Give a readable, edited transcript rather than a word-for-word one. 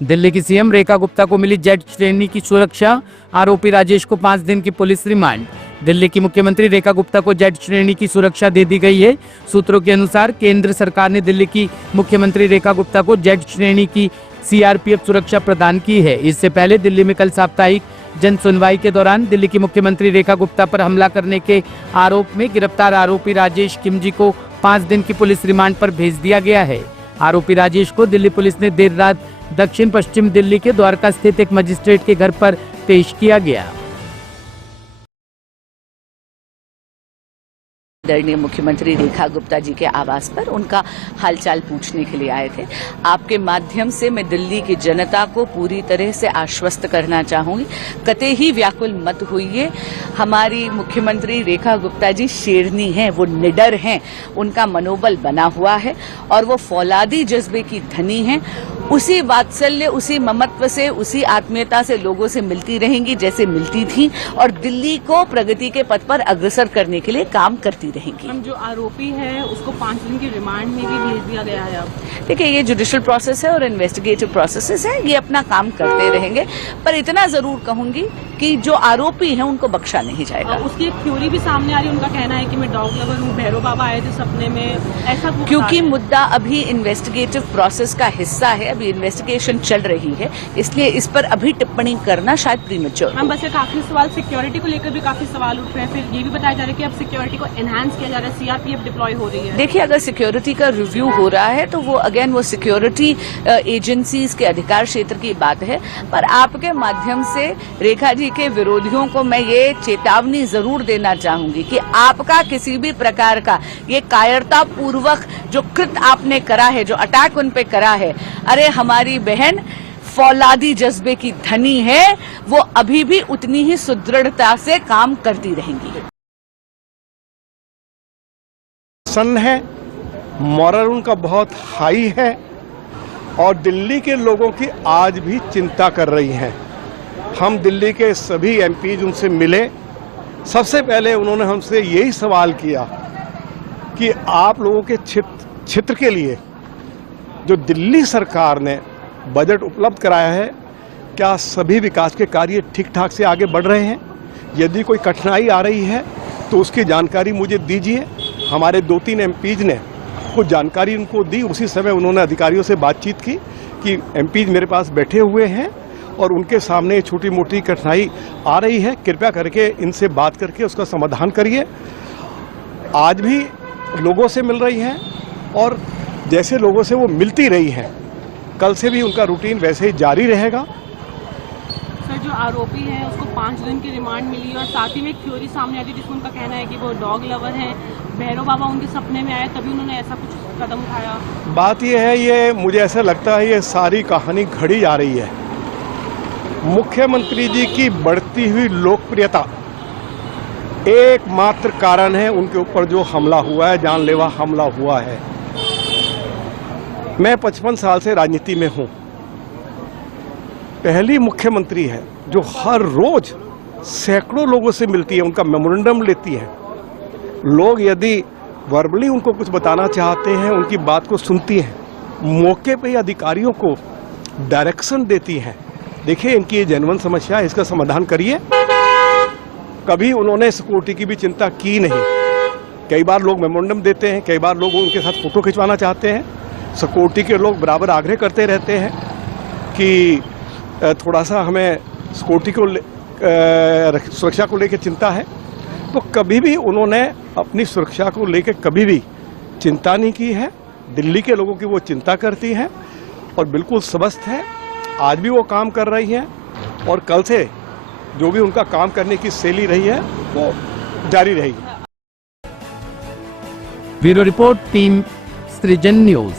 दिल्ली की सीएम रेखा गुप्ता को मिली जेट श्रेणी की सुरक्षा, आरोपी राजेश को 5 दिन की पुलिस रिमांड। दिल्ली की मुख्यमंत्री रेखा गुप्ता को जेट श्रेणी की सुरक्षा दे दी गई है। सूत्रों के अनुसार केंद्र सरकार ने दिल्ली की मुख्यमंत्री रेखा गुप्ता को जेट श्रेणी की सीआरपीएफ सुरक्षा प्रदान की है। इससे पहले दिल्ली में कल साप्ताहिक जन सुनवाई के दौरान दिल्ली की मुख्यमंत्री रेखा गुप्ता पर हमला करने के आरोप में गिरफ्तार आरोपी राजेश खिमजी को 5 दिन की पुलिस रिमांड पर भेज दिया गया है। आरोपी राजेश को दिल्ली पुलिस ने देर रात दक्षिण पश्चिम दिल्ली के द्वारका स्थित एक मजिस्ट्रेट के घर पर पेश किया गया। आदरणीय मुख्यमंत्री रेखा गुप्ता जी के आवास पर उनका हालचाल पूछने के लिए आए थे। आपके माध्यम से मैं दिल्ली की जनता को पूरी तरह से आश्वस्त करना चाहूंगी, कतई ही व्याकुल मत होइए। हमारी मुख्यमंत्री रेखा गुप्ता जी शेरनी हैं, वो निडर हैं, उनका मनोबल बना हुआ है और वो फौलादी जज्बे की धनी हैं। उसी वात्सल्य, उसी ममत्व से, उसी आत्मीयता से लोगों से मिलती रहेंगी जैसे मिलती थी और दिल्ली को प्रगति के पथ पर अग्रसर करने के लिए काम करती रहेंगी। हम जो आरोपी है उसको 5 दिन की रिमांड में भी भेज दिया गया है। अब देखिए, ये जुडिशियल प्रोसेस है और इन्वेस्टिगेटिव प्रोसेसेस है, ये अपना काम करते रहेंगे। पर इतना जरूर कहूंगी कि जो आरोपी हैं उनको बख्शा नहीं जाएगा। उसकी एक थ्योरी भी सामने आ रही है, उनका कहना है कि मैं डॉग लवर हूँ, भैरव बाबा आए थे सपने में, ऐसा क्योंकि मुद्दा अभी इन्वेस्टिगेटिव प्रोसेस का हिस्सा है, अभी इन्वेस्टिगेशन चल रही है, इसलिए इस पर अभी टिप्पणी करना शायद प्रीमेच्योर। मैम, बस एक आखिरी सवाल, सिक्योरिटी को लेकर भी काफी सवाल उठ रहे हैं। फिर ये भी बताया जा रहा है कि अब सिक्योरिटी को एनहांस किया जा रहा है, सीआरपीएफ डिप्लॉय हो रही है। देखिए, अगर सिक्योरिटी का रिव्यू हो रहा है तो वो अगेन वो सिक्योरिटी एजेंसीज के अधिकार क्षेत्र की बात है। पर आपके माध्यम से रेखा जी के विरोधियों को मैं ये चेतावनी जरूर देना चाहूंगी कि आपका किसी भी प्रकार का ये कायरता पूर्वक जो कृत आपने करा है, जो अटैक उन पे करा है, अरे हमारी बहन फौलादी जज्बे की धनी है, वो अभी भी उतनी ही सुदृढ़ता से काम करती रहेंगी। सन है, मॉरल उनका बहुत हाई है और दिल्ली के लोगों की आज भी चिंता कर रही हैं। हम दिल्ली के सभी एमपीज उनसे मिले, सबसे पहले उन्होंने हमसे यही सवाल किया कि आप लोगों के क्षेत्र के लिए जो दिल्ली सरकार ने बजट उपलब्ध कराया है, क्या सभी विकास के कार्य ठीक ठाक से आगे बढ़ रहे हैं? यदि कोई कठिनाई आ रही है तो उसकी जानकारी मुझे दीजिए। हमारे 2-3 एमपीज ने कुछ जानकारी उनको दी। उसी समय उन्होंने अधिकारियों से बातचीत की कि एमपीज मेरे पास बैठे हुए हैं और उनके सामने छोटी मोटी कठिनाई आ रही है, कृपया करके इनसे बात करके उसका समाधान करिए। आज भी लोगों से मिल रही हैं और जैसे लोगों से वो मिलती रही हैं, कल से भी उनका रूटीन वैसे ही जारी रहेगा। सर, जो आरोपी है उसको 5 दिन की रिमांड मिली और साथ ही में एक थ्योरी सामने आई थी जिसमें उनका कहना है कि वो डॉग लवर हैं, भैरव बाबा उनके सपने में आए तभी उन्होंने ऐसा कुछ कदम उठाया। बात ये है, ये मुझे ऐसा लगता है ये सारी कहानी घड़ी जा रही है। मुख्यमंत्री जी की बढ़ती हुई लोकप्रियता एकमात्र कारण है उनके ऊपर जो हमला हुआ है, जानलेवा हमला हुआ है। मैं 55 साल से राजनीति में हूँ, पहली मुख्यमंत्री है जो हर रोज सैकड़ों लोगों से मिलती है, उनका मेमोरेंडम लेती है। लोग यदि वर्बली उनको कुछ बताना चाहते हैं, उनकी बात को सुनती हैं, मौके पे अधिकारियों को डायरेक्शन देती हैं। देखिए, इनकी ये जेन्युइन समस्या है, इसका समाधान करिए। कभी उन्होंने सिक्योरिटी की भी चिंता की नहीं। कई बार लोग मेमोरेंडम देते हैं, कई बार लोग उनके साथ फोटो खिंचवाना चाहते हैं। सिक्योरिटी के लोग बराबर आग्रह करते रहते हैं कि थोड़ा सा हमें सिक्योरिटी को सुरक्षा को लेकर चिंता है, तो कभी भी उन्होंने अपनी सुरक्षा को लेकर कभी भी चिंता नहीं की है। दिल्ली के लोगों की वो चिंता करती हैं और बिल्कुल स्वस्थ है। आज भी वो काम कर रही हैं और कल से जो भी उनका काम करने की शैली रही है वो जारी रहेगी। ब्यूरो रिपोर्ट, टीम सृजन न्यूज।